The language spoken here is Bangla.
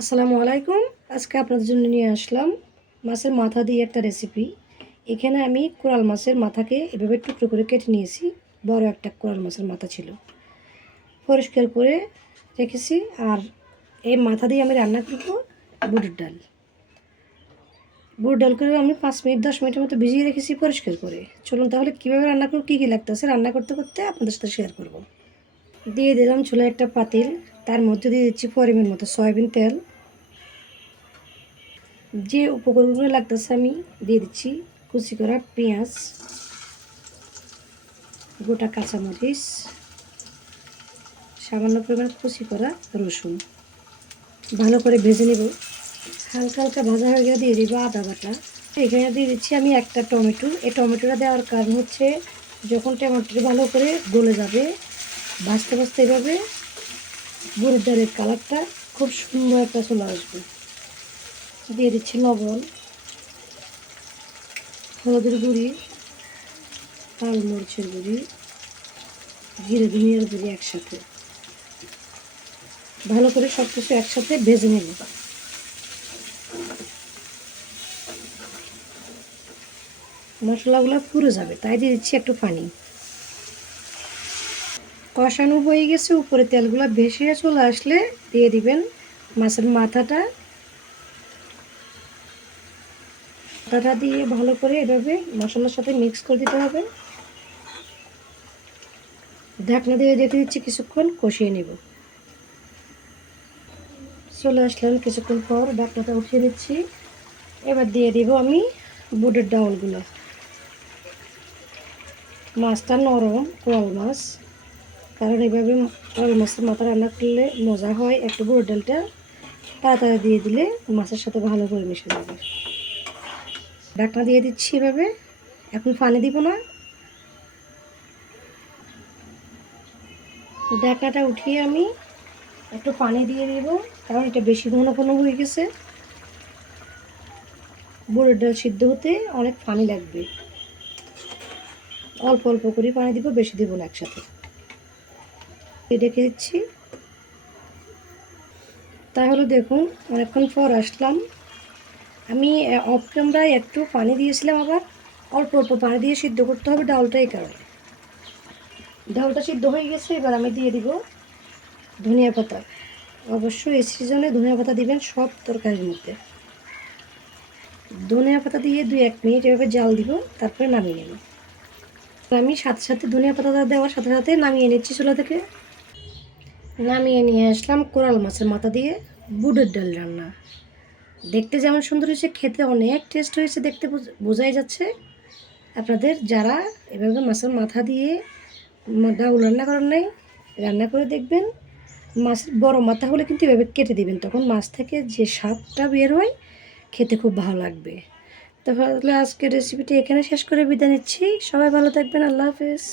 আসসালামু আলাইকুম। আজকে আপনাদের জন্য নিয়ে আসলাম মাছের মাথা দিয়ে একটা রেসিপি এখানে আমি কোরাল মাছের মাথাকে এভাবে টুকরো করে কেটে নিয়েছি। বড় একটা কোরাল মাছের মাথা ছিল। পরিষ্কার করে রেখেছি আর এই মাথা দিয়ে আমি রান্না করব বুটের ডাল। বুট ডাল করে আমি পাঁচ মিনিট, দশ মিনিটের মতো ভিজিয়ে রেখেছি পরিষ্কার করে। চলুন তাহলে কীভাবে রান্না করব, কী কী লাগতে লাগতেছে, রান্না করতে করতে আপনাদের সাথে শেয়ার করব। দিয়ে দিলাম চুলায় একটা পাতিল। তার মধ্যে দিয়ে দিচ্ছি পরিমাণ মতো সয়াবিন তেল। যে উপকরণগুলো লাগতেছে আমি দিয়ে দিচ্ছি কুচি করা পেঁয়াজ, গোটা কাঁচামরিচ, সামান্য পরিমাণ কুচি করা রসুন। ভালো করে ভেজে নেব। হালকা হালকা ভাজা হয়ে গেলে দিয়ে দিব আদা বাটা। এখানে দিয়ে দিচ্ছি আমি একটা টমেটো। এই টমেটোটা দেওয়ার কারণ হচ্ছে যখন টমেটোটা ভালো করে গলে যাবে, ভাজতে ভাজতে এভাবে বুড়ির ডালের কালারটা খুব সুন্দর একটা চলে আসবে। দিয়ে দিচ্ছি লবণ, হলুদের গুঁড়ি লাল মরিচের গুঁড়ি, জিরে ধনিয়ার গুঁড়ি একসাথে। ভালো করে সব কিছু একসাথে ভেজে নেব। মশলাগুলো পুরো যাবে, তাই দিয়ে দিচ্ছি একটু পানি। কষানো হয়ে গেছে, উপরে তেলগুলো ভেসে চলে আসলে দিয়ে দিবেন মাছের মাথাটা। মাথাটা দিয়ে ভালো করে এভাবে মশলার সাথে মিক্স করে দিতে হবে। ঢাকনা দিয়ে রেখে দিচ্ছি কিছুক্ষণ, কষিয়ে নেব। চলে আসলাম কিছুক্ষণ পর, ঢাকনাটা উঠিয়ে দিচ্ছি এবার দিয়ে দিব আমি বুটের ডাউলগুলো। মাছটা নরম কোয়াল মাছ। কারণ এভাবে মাছের মাথা রান্না করলে মজা হয়। একটু বুড়ো ডালটা তাড়াতাড়ি দিয়ে দিলে মাছের সাথে ভালো করে মিশে যাবে। ঢাকনা দিয়ে দিচ্ছি এভাবে। এখন পানি দিব না। ঢাকনাটা উঠিয়ে আমি একটু পানি দিয়ে দিব, কারণ এটা বেশি ঘন ঘন হয়ে গেছে। বুড়োর ডাল সিদ্ধ হতে অনেক পানি লাগবে। অল্প অল্প করে পানি দিব, বেশি দিব না একসাথে। রেখে দিচ্ছি। তাহলে দেখুন, অনেকক্ষণ পর আসলাম। আমি অফ ক্যামেরায় একটু পানি দিয়েছিলাম আবার, অল্প অল্প পানি দিয়ে সিদ্ধ করতে হবে ডালটা এই কারণে। ডালটা সিদ্ধ হয়ে গেছে, এবার আমি দিয়ে দিব ধনিয়া পাতা। অবশ্যই এই সিজনে ধনিয়া পাতা দিবেন সব তরকারির মধ্যে। ধনিয়া পাতা দিয়ে দুই এক মিনিট এভাবে জাল দিব, তারপরে নামিয়ে নেব। আমি সাথে সাথে ধনিয়া পাতা দেওয়ার সাথে সাথে নামিয়ে নিচ্ছি চুলা থেকে। নামিয়ে নিয়ে আসলাম কোরাল মাছের মাথা দিয়ে বুটের ডাল রান্না। দেখতে যেমন সুন্দর হয়েছে, খেতে অনেক টেস্ট হয়েছে, দেখতে বোঝাই যাচ্ছে। আপনাদের যারা এভাবে মাছের মাথা দিয়ে ডাউল রান্না করার নাই, রান্না করে দেখবেন মাছের বড় মাথা হলে কিন্তু এভাবে কেটে দেবেন। তখন মাছ থেকে যে স্বাদটা বের হয়, খেতে খুব ভালো লাগবে। তাহলে আজকের রেসিপিটি এখানে শেষ করে বিদায় নিচ্ছি। সবাই ভালো থাকবেন, আল্লাহ হাফেজ।